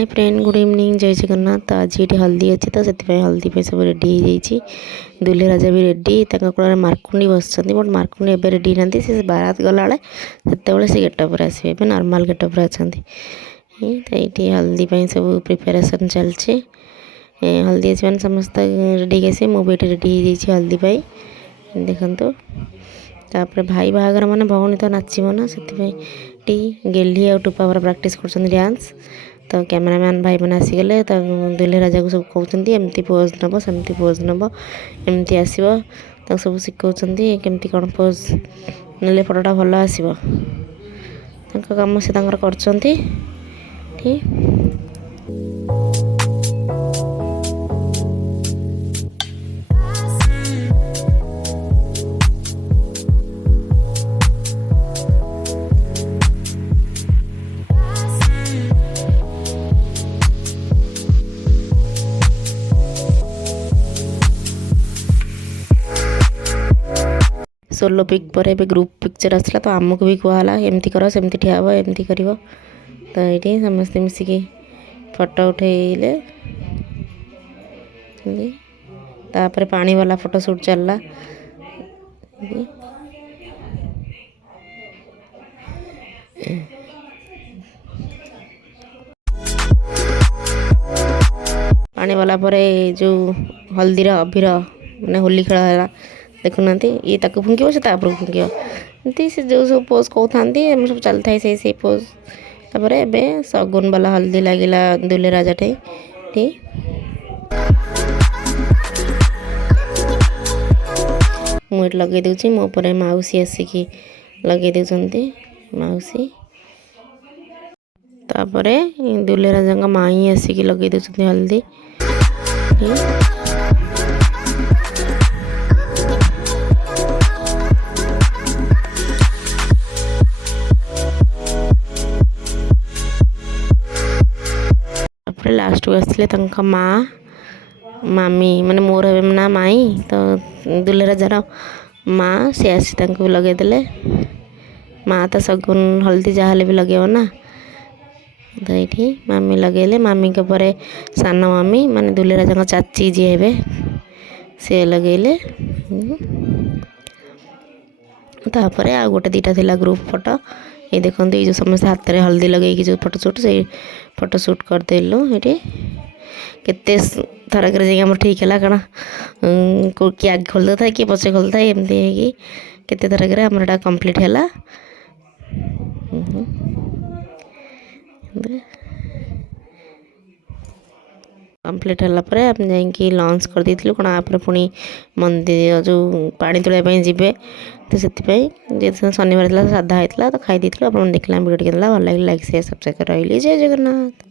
Hi friend good evening जय जगन्नाथ। तो आज ये हल्दी अच्छी तो से हल्दी पे सब रेडी हो जाइए। दुल्हे राजा भी रेडी कूल मारकुंडी बस बट मारकुंडी एवं रेडी ना से बारात गला से गेटअप आसवे नॉर्मल गेटअप अच्छा। तो ये हल्दी सब प्रिपेरेसन चलती हल्दी आस समस्त रेडी आस मुझे रेडी हो हल्दी देखु। तापर भाई बाहागर मैंने भौणी तो नाचब ना से गेली आ टुपा पर प्राक्ट कर डांस। तो कैमरामैन भाई मैंने आसीगले तो दुल्हे राजा को सब कहते एमती पोज नब सेमती पोज नब एमती आसो तो सब शिखौती केमती कौन पोज ने फटोटा भल आसो कम से कर सोलो पिक पर ए ग्रुप पिक्चर आसला तो आमको भी कहला एमती कर सेमती ठिया एमती कर। तो ये समस्ते मिसिकी फोटो उठेले तापर पानी वाला फोटो शूट चलला। पानी वाला पर जो हल्दी अबीर मैंने होली खेल है देखुना ये फुंक से फुंक एमती से जो सब पोज कहते सब चलता है से पोज। तापर ए सगुन वाला हल्दी लगिला दुल्हे राजा टे मुझे लगे दूसरी मो पर मौसी आसिकी लगे दे मौसी। तापर दुल्हे राजा माई आसिकी लगे दूसरी हल्दी। लास्ट को आसले माँ मामी माने मोर ना माई तो दुल्हे राजार माँ सी आसी लगेदे माँ तो सगुन हल्दी जहाँ भी लगे ना। तो ये मामी लगेले मामी के पर सान मामी माने दुल्हे राजा चाची जी हे सी लगेले। तापर आ गोटे दीटा थिला ग्रुप फोटो ये देखो ये जो समस्त हाथ में हल्दी लगे जो फोटोशूट से फोटोशूट करदेलु ये केते थरक आम ठीक है कण किए आगे खोल था किए पचे खोलता एमती केते थरक आम एटा कंप्लीट है। कंप्लीट है आम जा लंच कर देलु कौन आप पुणी मंदिर जो पानी तोड़ाई जीवे तो से शनिवार साधा होता तो खाई आप देखला वीडियो के भल लगे लाइक शेयर सब्सक्राइब रही। जय जगन्नाथ।